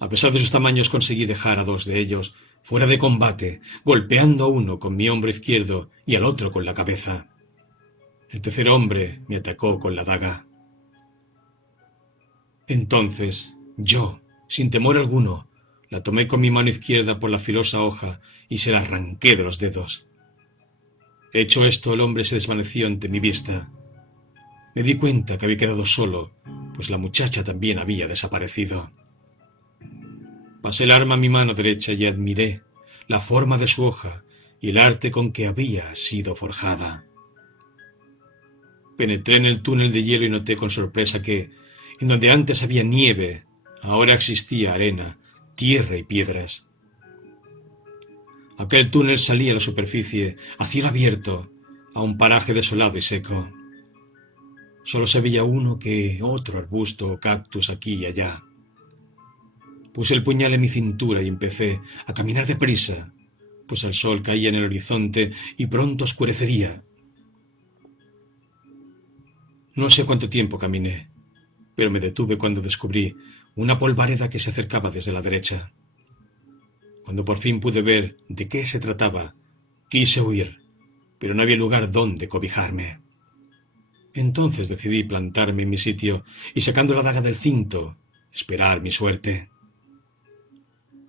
A pesar de sus tamaños conseguí dejar a 2 de ellos fuera de combate, golpeando a uno con mi hombro izquierdo y al otro con la cabeza. El tercer hombre me atacó con la daga. Entonces, yo, sin temor alguno, la tomé con mi mano izquierda por la filosa hoja y se la arranqué de los dedos. Hecho esto, el hombre se desvaneció ante mi vista. Me di cuenta que había quedado solo, pues la muchacha también había desaparecido. Pasé el arma a mi mano derecha y admiré la forma de su hoja y el arte con que había sido forjada. Penetré en el túnel de hielo y noté con sorpresa que, en donde antes había nieve, ahora existía arena, tierra y piedras. Aquel túnel salía a la superficie, a cielo abierto, a un paraje desolado y seco. Solo se veía uno que otro arbusto o cactus aquí y allá. Puse el puñal en mi cintura y empecé a caminar deprisa, pues el sol caía en el horizonte y pronto oscurecería. No sé cuánto tiempo caminé, pero me detuve cuando descubrí una polvareda que se acercaba desde la derecha. Cuando por fin pude ver de qué se trataba, quise huir, pero no había lugar donde cobijarme. Entonces decidí plantarme en mi sitio y, sacando la daga del cinto, esperar mi suerte.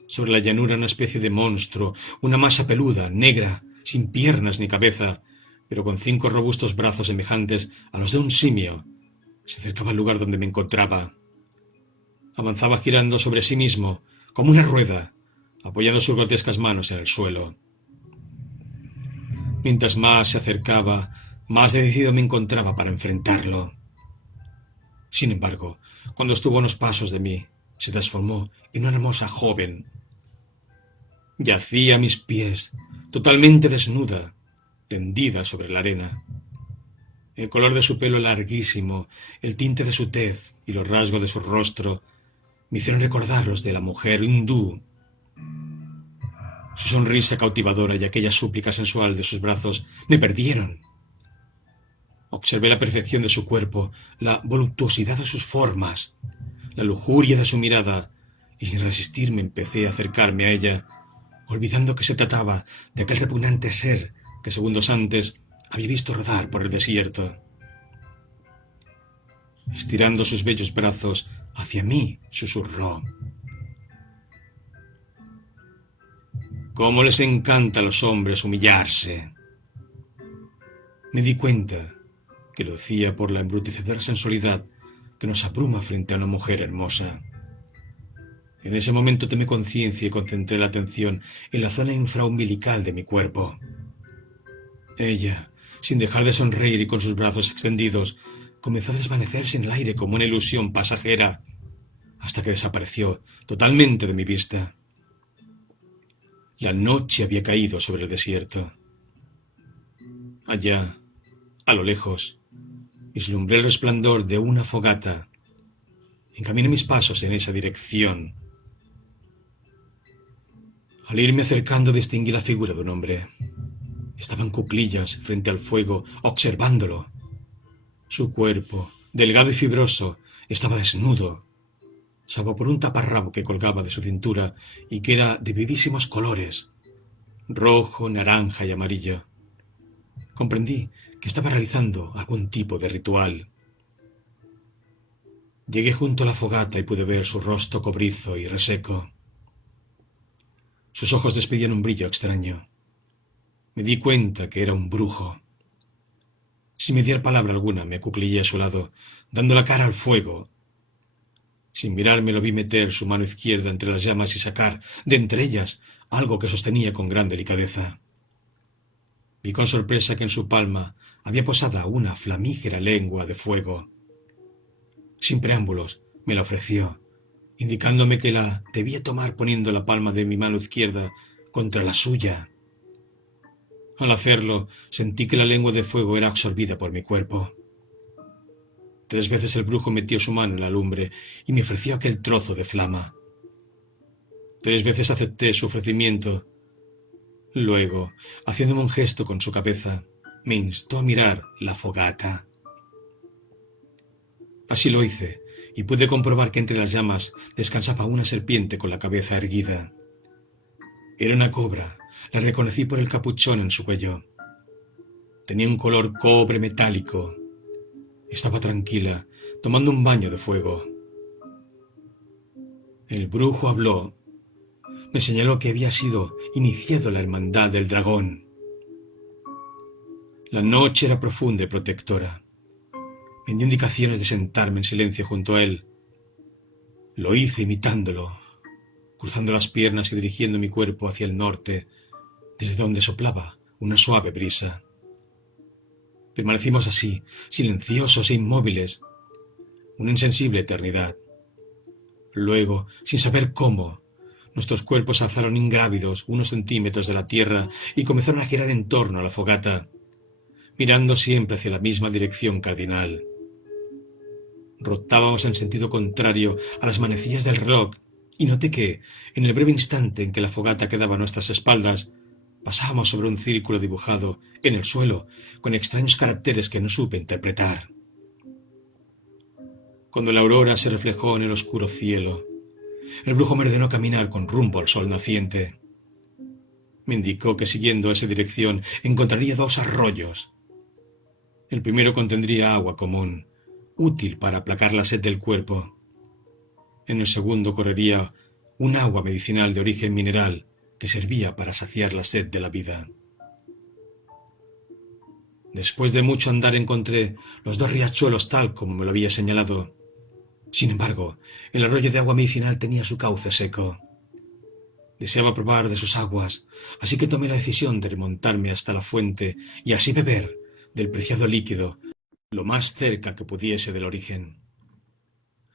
Sobre la llanura una especie de monstruo, una masa peluda, negra, sin piernas ni cabeza, pero con 5 robustos brazos semejantes a los de un simio, se acercaba al lugar donde me encontraba. Avanzaba girando sobre sí mismo, como una rueda, apoyando sus grotescas manos en el suelo. Mientras más se acercaba, más decidido me encontraba para enfrentarlo. Sin embargo, cuando estuvo a unos pasos de mí, se transformó en una hermosa joven. Yacía a mis pies, totalmente desnuda, tendida sobre la arena. El color de su pelo larguísimo, el tinte de su tez y los rasgos de su rostro me hicieron recordar los de la mujer hindú. Su sonrisa cautivadora y aquella súplica sensual de sus brazos me perdieron. Observé la perfección de su cuerpo, la voluptuosidad de sus formas, la lujuria de su mirada, y sin resistirme empecé a acercarme a ella, olvidando que se trataba de aquel repugnante ser que segundos antes había visto rodar por el desierto. Estirando sus bellos brazos hacia mí, susurró: «¿Cómo les encanta a los hombres humillarse?». Me di cuenta que lo hacía por la embrutecedora sensualidad que nos abruma frente a una mujer hermosa. En ese momento tomé conciencia y concentré la atención en la zona infraumbilical de mi cuerpo. Ella, sin dejar de sonreír y con sus brazos extendidos, comenzó a desvanecerse en el aire como una ilusión pasajera, hasta que desapareció totalmente de mi vista. La noche había caído sobre el desierto. Allá, a lo lejos, vislumbré el resplandor de una fogata. Encaminé mis pasos en esa dirección. Al irme acercando distinguí la figura de un hombre. Estaba en cuclillas frente al fuego, observándolo. Su cuerpo, delgado y fibroso, estaba desnudo, salvo por un taparrabo que colgaba de su cintura y que era de vivísimos colores, rojo, naranja y amarillo. Comprendí que estaba realizando algún tipo de ritual. Llegué junto a la fogata y pude ver su rostro cobrizo y reseco. Sus ojos despedían un brillo extraño. Me di cuenta que era un brujo. Sin mediar palabra alguna, me acuclillé a su lado, dando la cara al fuego. Sin mirarme lo vi meter su mano izquierda entre las llamas y sacar, de entre ellas, algo que sostenía con gran delicadeza. Vi con sorpresa que en su palma había posada una flamígera lengua de fuego. Sin preámbulos, me la ofreció, indicándome que la debía tomar poniendo la palma de mi mano izquierda contra la suya. Al hacerlo, sentí que la lengua de fuego era absorbida por mi cuerpo. 3 veces el brujo metió su mano en la lumbre y me ofreció aquel trozo de flama. 3 veces acepté su ofrecimiento. Luego, haciéndome un gesto con su cabeza, me instó a mirar la fogata. Así lo hice, y pude comprobar que entre las llamas descansaba una serpiente con la cabeza erguida. Era una cobra, la reconocí por el capuchón en su cuello. Tenía un color cobre metálico. Estaba tranquila, tomando un baño de fuego. El brujo habló. Me señaló que había sido iniciado la hermandad del dragón. La noche era profunda y protectora. Me dio indicaciones de sentarme en silencio junto a él. Lo hice imitándolo, cruzando las piernas y dirigiendo mi cuerpo hacia el norte, desde donde soplaba una suave brisa. Permanecimos así, silenciosos e inmóviles, una insensible eternidad. Luego, sin saber cómo, nuestros cuerpos se alzaron ingrávidos unos centímetros de la tierra y comenzaron a girar en torno a la fogata, mirando siempre hacia la misma dirección cardinal. Rotábamos en sentido contrario a las manecillas del reloj y noté que, en el breve instante en que la fogata quedaba a nuestras espaldas, pasábamos sobre un círculo dibujado en el suelo con extraños caracteres que no supe interpretar. Cuando la aurora se reflejó en el oscuro cielo, el brujo me ordenó caminar con rumbo al sol naciente. Me indicó que siguiendo esa dirección encontraría 2 arroyos. El primero contendría agua común, útil para aplacar la sed del cuerpo. En el segundo correría un agua medicinal de origen mineral que servía para saciar la sed de la vida. Después de mucho andar encontré los 2 riachuelos tal como me lo había señalado. Sin embargo, el arroyo de agua medicinal tenía su cauce seco. Deseaba probar de sus aguas, así que tomé la decisión de remontarme hasta la fuente y así beber del preciado líquido lo más cerca que pudiese del origen.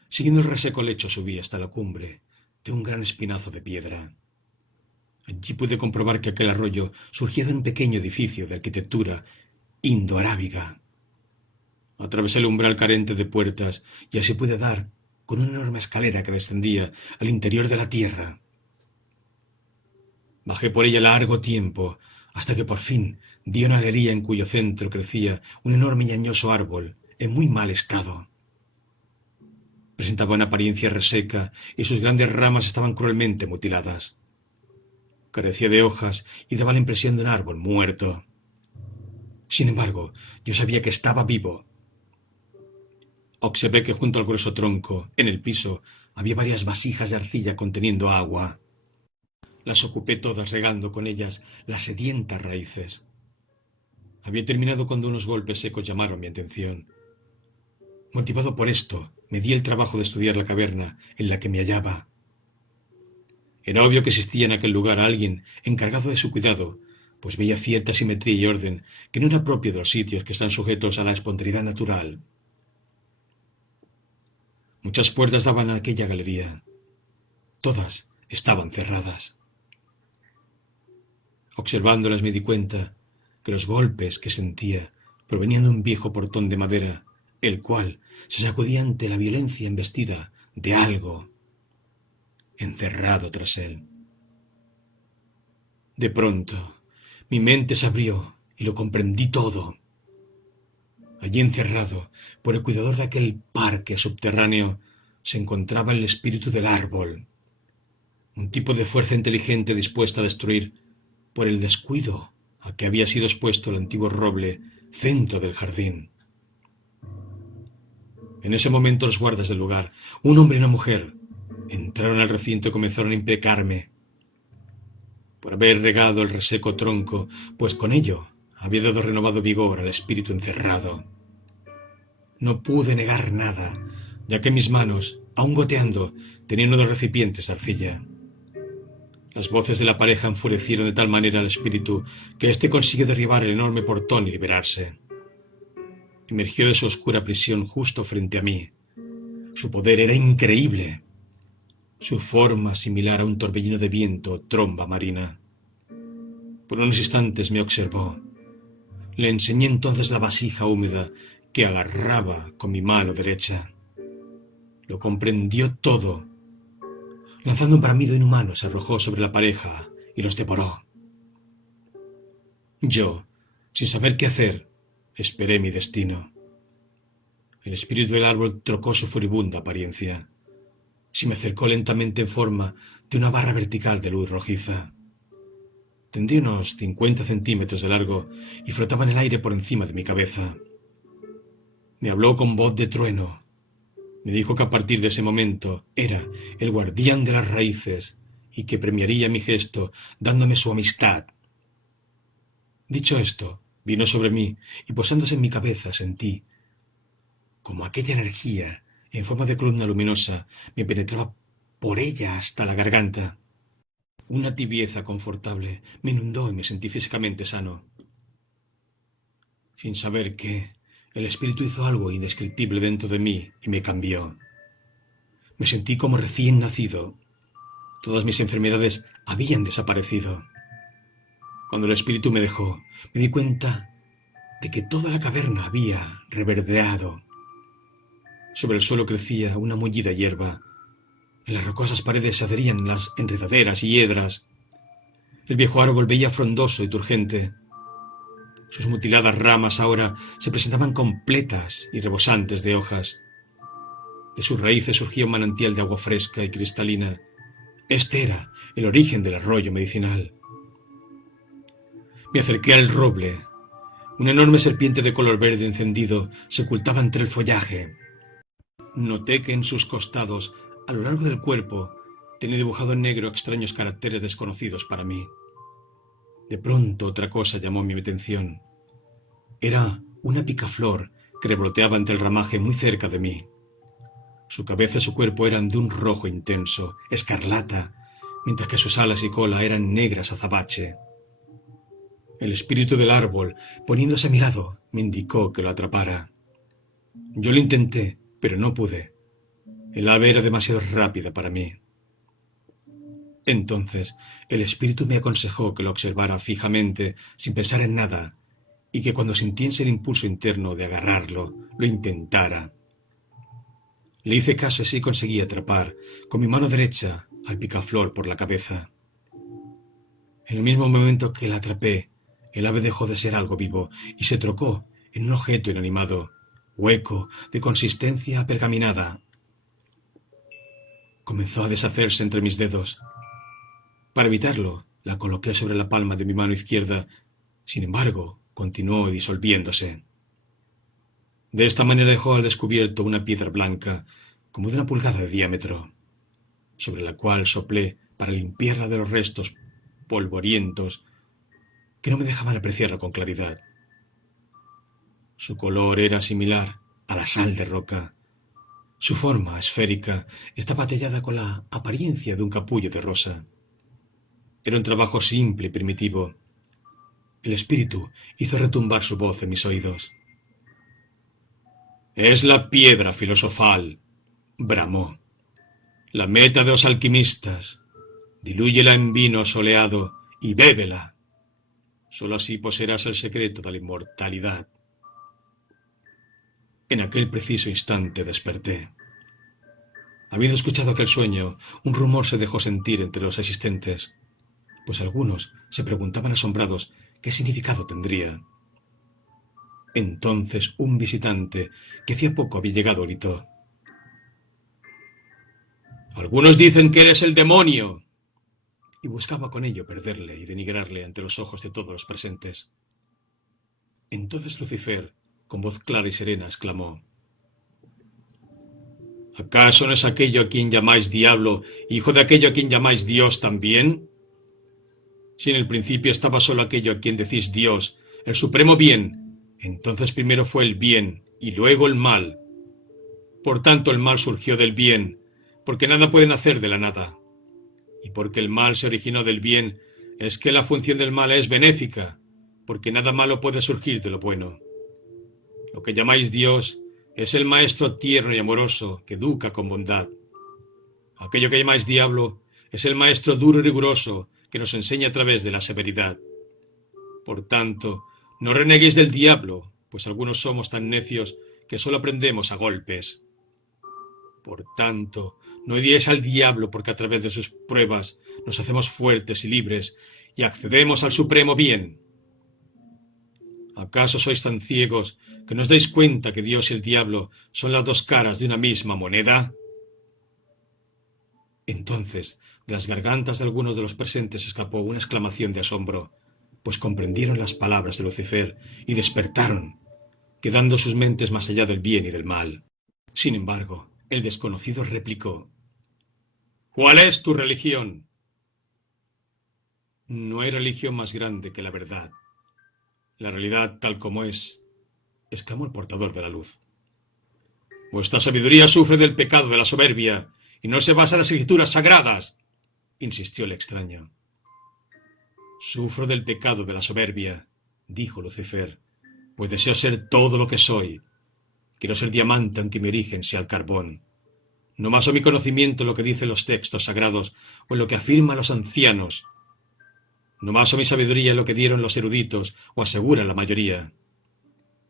Siguiendo el reseco lecho subí hasta la cumbre de un gran espinazo de piedra. Allí pude comprobar que aquel arroyo surgía de un pequeño edificio de arquitectura indoarábiga. Atravesé el umbral carente de puertas y así pude dar con una enorme escalera que descendía al interior de la tierra. Bajé por ella largo tiempo, hasta que por fin di una galería en cuyo centro crecía un enorme y añoso árbol en muy mal estado. Presentaba una apariencia reseca y sus grandes ramas estaban cruelmente mutiladas. Carecía de hojas y daba la impresión de un árbol muerto. Sin embargo, yo sabía que estaba vivo. Observé que junto al grueso tronco, en el piso, había varias vasijas de arcilla conteniendo agua. Las ocupé todas regando con ellas las sedientas raíces. Había terminado cuando unos golpes secos llamaron mi atención. Motivado por esto, me di el trabajo de estudiar la caverna en la que me hallaba. Era obvio que existía en aquel lugar alguien encargado de su cuidado, pues veía cierta simetría y orden que no era propio de los sitios que están sujetos a la espontaneidad natural. Muchas puertas daban a aquella galería. Todas estaban cerradas. Observándolas me di cuenta que los golpes que sentía provenían de un viejo portón de madera, el cual se sacudía ante la violencia embestida de algo encerrado tras él. De pronto, mi mente se abrió y lo comprendí todo. Allí encerrado, por el cuidador de aquel parque subterráneo, se encontraba el espíritu del árbol, un tipo de fuerza inteligente dispuesta a destruir por el descuido a que había sido expuesto el antiguo roble centro del jardín. En ese momento los guardas del lugar, un hombre y una mujer, entraron al recinto y comenzaron a imprecarme por haber regado el reseco tronco, pues con ello había dado renovado vigor al espíritu encerrado. No pude negar nada, ya que mis manos, aún goteando, tenían uno de los recipientes de arcilla. Las voces de la pareja enfurecieron de tal manera al espíritu que éste consiguió derribar el enorme portón y liberarse. Emergió de su oscura prisión justo frente a mí. Su poder era increíble. Su forma similar a un torbellino de viento o tromba marina. Por unos instantes me observó. Le enseñé entonces la vasija húmeda que agarraba con mi mano derecha. Lo comprendió todo. Lanzando un bramido inhumano, se arrojó sobre la pareja y los devoró. Yo, sin saber qué hacer, esperé mi destino. El espíritu del árbol trocó su furibunda apariencia. Se me acercó lentamente en forma de una barra vertical de luz rojiza. Tendría unos 50 centímetros de largo y flotaba en el aire por encima de mi cabeza. Me habló con voz de trueno. Me dijo que a partir de ese momento era el guardián de las raíces y que premiaría mi gesto dándome su amistad. Dicho esto, vino sobre mí y posándose en mi cabeza sentí como aquella energía en forma de columna luminosa me penetraba por ella hasta la garganta. Una tibieza confortable me inundó y me sentí físicamente sano. Sin saber qué, el espíritu hizo algo indescriptible dentro de mí y me cambió. Me sentí como recién nacido. Todas mis enfermedades habían desaparecido. Cuando el espíritu me dejó, me di cuenta de que toda la caverna había reverdeado. Sobre el suelo crecía una mullida hierba. En las rocosas paredes se adherían las enredaderas y hiedras. El viejo árbol veía frondoso y turgente. Sus mutiladas ramas ahora se presentaban completas y rebosantes de hojas. De sus raíces surgía un manantial de agua fresca y cristalina. Este era el origen del arroyo medicinal. Me acerqué al roble. Una enorme serpiente de color verde encendido se ocultaba entre el follaje. Noté que en sus costados, a lo largo del cuerpo, tenía dibujado en negro extraños caracteres desconocidos para mí. De pronto otra cosa llamó mi atención. Era una picaflor que revoloteaba entre el ramaje muy cerca de mí. Su cabeza y su cuerpo eran de un rojo intenso, escarlata, mientras que sus alas y cola eran negras azabache. El espíritu del árbol, poniéndose a mi lado, me indicó que lo atrapara. Yo lo intenté, pero no pude. El ave era demasiado rápida para mí. Entonces, el espíritu me aconsejó que lo observara fijamente, sin pensar en nada, y que cuando sintiese el impulso interno de agarrarlo, lo intentara. Le hice caso y así conseguí atrapar, con mi mano derecha, al picaflor por la cabeza. En el mismo momento que la atrapé, el ave dejó de ser algo vivo y se trocó en un objeto inanimado, hueco, de consistencia pergaminada. Comenzó a deshacerse entre mis dedos. Para evitarlo, la coloqué sobre la palma de mi mano izquierda. Sin embargo, continuó disolviéndose. De esta manera dejó al descubierto una piedra blanca, como de 1 pulgada de diámetro, sobre la cual soplé para limpiarla de los restos polvorientos que no me dejaban apreciarla con claridad. Su color era similar a la sal de roca. Su forma esférica estaba tallada con la apariencia de un capullo de rosa. Era un trabajo simple y primitivo. El espíritu hizo retumbar su voz en mis oídos. Es la piedra filosofal, bramó. La meta de los alquimistas. Dilúyela en vino soleado y bébela. Solo así poseerás el secreto de la inmortalidad. En aquel preciso instante desperté. Habiendo escuchado aquel sueño, un rumor se dejó sentir entre los asistentes, pues algunos se preguntaban asombrados qué significado tendría. Entonces un visitante, que hacía poco había llegado, gritó: «Algunos dicen que eres el demonio», y buscaba con ello perderle y denigrarle ante los ojos de todos los presentes. Entonces Lucifer, con voz clara y serena, exclamó: «¿Acaso no es aquello a quien llamáis diablo, hijo de aquello a quien llamáis Dios también? Si en el principio estaba solo aquello a quien decís Dios, el supremo bien, entonces primero fue el bien y luego el mal. Por tanto el mal surgió del bien, porque nada puede nacer de la nada. Y porque el mal se originó del bien, es que la función del mal es benéfica, porque nada malo puede surgir de lo bueno. Lo que llamáis Dios es el maestro tierno y amoroso que educa con bondad. Aquello que llamáis diablo es el maestro duro y riguroso que nos enseña a través de la severidad. Por tanto, no reneguéis del diablo, pues algunos somos tan necios que solo aprendemos a golpes. Por tanto, no odiéis al diablo, porque a través de sus pruebas nos hacemos fuertes y libres y accedemos al supremo bien. ¿Acaso sois tan ciegos que no os dais cuenta que Dios y el diablo son las dos caras de una misma moneda? Entonces, de las gargantas de algunos de los presentes escapó una exclamación de asombro, pues comprendieron las palabras de Lucifer y despertaron, quedando sus mentes más allá del bien y del mal. Sin embargo, el desconocido replicó: «¿Cuál es tu religión?» «No hay religión más grande que la verdad. La realidad tal como es», exclamó el portador de la luz. «Vuestra sabiduría sufre del pecado de la soberbia y no se basa en las escrituras sagradas», insistió el extraño. «Sufro del pecado de la soberbia», dijo Lucifer, «pues deseo ser todo lo que soy. Quiero ser diamante aunque mi origen sea el carbón. No baso mi conocimiento en lo que dicen los textos sagrados o en lo que afirman los ancianos. No baso mi sabiduría en lo que dieron los eruditos o asegura la mayoría.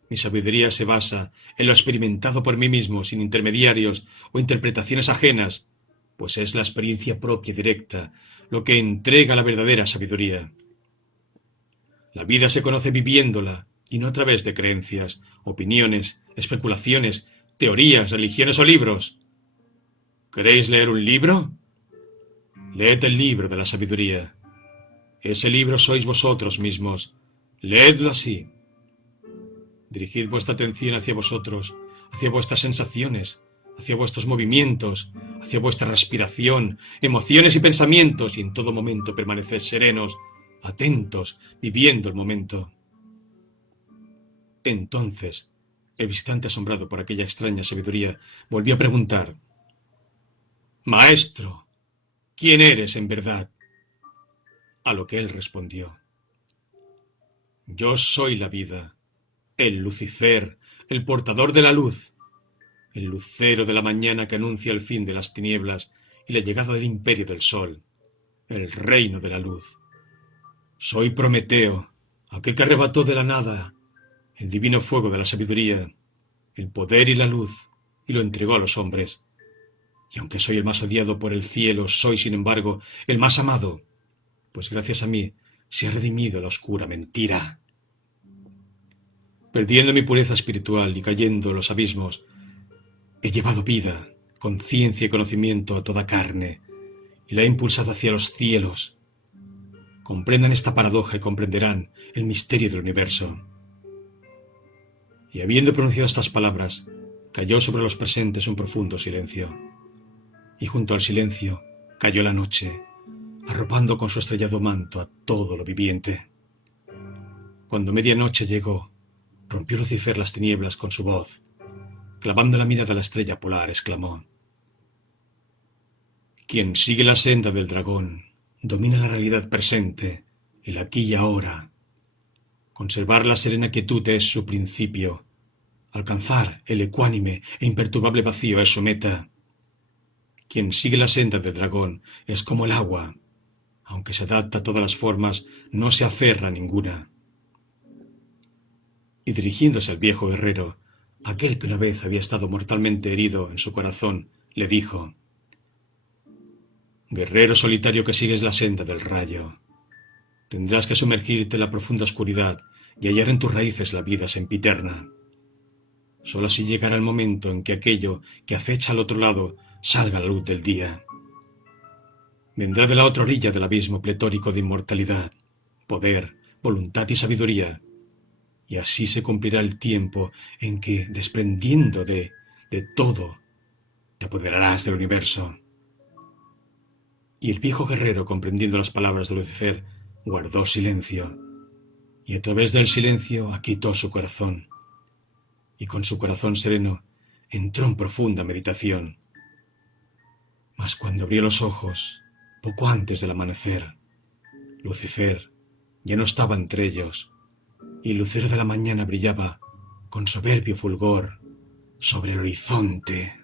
Mi sabiduría se basa en lo experimentado por mí mismo, sin intermediarios o interpretaciones ajenas, pues es la experiencia propia y directa lo que entrega la verdadera sabiduría. La vida se conoce viviéndola, y no a través de creencias, opiniones, especulaciones, teorías, religiones o libros. ¿Queréis leer un libro? Leed el libro de la sabiduría. Ese libro sois vosotros mismos. Leedlo así. Dirigid vuestra atención hacia vosotros, hacia vuestras sensaciones, hacia vuestros movimientos, hacia vuestra respiración, emociones y pensamientos, y en todo momento permaneced serenos, atentos, viviendo el momento. Entonces, el visitante, asombrado por aquella extraña sabiduría, volvió a preguntar: «Maestro, ¿quién eres en verdad?». A lo que él respondió: «Yo soy la vida, el Lucifer, el portador de la luz, el lucero de la mañana que anuncia el fin de las tinieblas y la llegada del imperio del sol, el reino de la luz. Soy Prometeo, aquel que arrebató de la nada el divino fuego de la sabiduría, el poder y la luz, y lo entregó a los hombres. Y aunque soy el más odiado por el cielo, soy, sin embargo, el más amado, pues gracias a mí se ha redimido la oscura mentira. Perdiendo mi pureza espiritual y cayendo en los abismos, he llevado vida, conciencia y conocimiento a toda carne, y la he impulsado hacia los cielos. Comprendan esta paradoja y comprenderán el misterio del universo». Y habiendo pronunciado estas palabras, cayó sobre los presentes un profundo silencio. Y junto al silencio cayó la noche, arropando con su estrellado manto a todo lo viviente. Cuando medianoche llegó, rompió Lucifer las tinieblas con su voz. Clavando la mirada a la estrella polar, exclamó: «Quien sigue la senda del dragón domina la realidad presente, el aquí y ahora. Conservar la serena quietud es su principio. Alcanzar el ecuánime e imperturbable vacío es su meta. Quien sigue la senda del dragón es como el agua. Aunque se adapta a todas las formas, no se aferra a ninguna. Y dirigiéndose al viejo guerrero, aquel que una vez había estado mortalmente herido en su corazón, le dijo: Guerrero solitario que sigues la senda del rayo, tendrás que sumergirte en la profunda oscuridad y hallar en tus raíces la vida sempiterna. Solo así llegará el momento en que aquello que acecha al otro lado salga a la luz del día. Vendrá de la otra orilla del abismo pletórico de inmortalidad, poder, voluntad y sabiduría, y así se cumplirá el tiempo en que, desprendiendo de todo, te apoderarás del universo. Y el viejo guerrero, comprendiendo las palabras de Lucifer, guardó silencio, y a través del silencio aquietó su corazón, y con su corazón sereno entró en profunda meditación. Mas cuando abrió los ojos, poco antes del amanecer, Lucifer ya no estaba entre ellos, y el lucero de la mañana brillaba con soberbio fulgor sobre el horizonte.